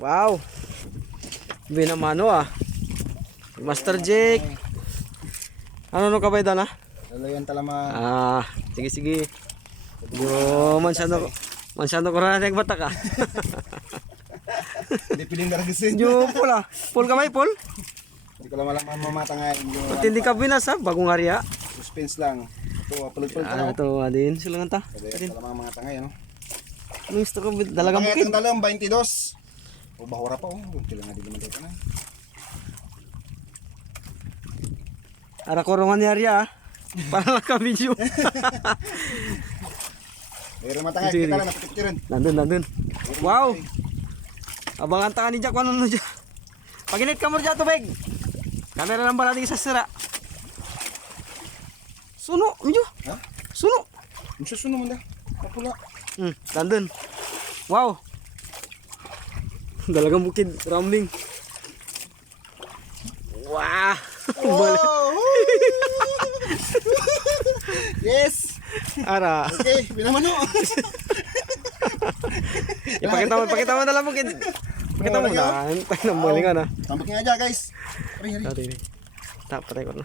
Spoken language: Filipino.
Wow. Binamano ah. Master Jake. Ano no kabay na? Lalayan talaman. Ah, sige sige. Yo, masyado ko rin nagbata ka. Hindi piling daragasin. Yo, pula. Pul ka may pul? Hindi ko lang alam mamatangayan. Pati hindi ka binas ha, bagong area. Suspense lang. Ito, pulot-pulot ka Ah, na. ito adin sila nga ta. Pwede talagang mga tangay, ano? Ano gusto ko dalagang Tangay bukid. itong dalang, 22. O, bahura pa, oh. Kailan nga di naman dito na. Ara ko rongan ni area ah. Para naka-video. Meron matangay, Sige, kita sige. lang, napikit rin. Nandun. Wow. Abangan ta ka ni Jack kung ano dyan. Paginit ka mo dyan tubig. Kamera lang ba natin isa sira? Suno, medyo. Ha? Suno. Ang susunod mo na. Kapula. Nandun. Wow. Dalagang bukid, rambling. Wah. Wow! Yes! Ara. Okay, pinamano. Ipakita mo na lang bukid. Pakita mo na. Tayo na malingan ah. Tambak nga dyan, guys. Hari. Patay ko na.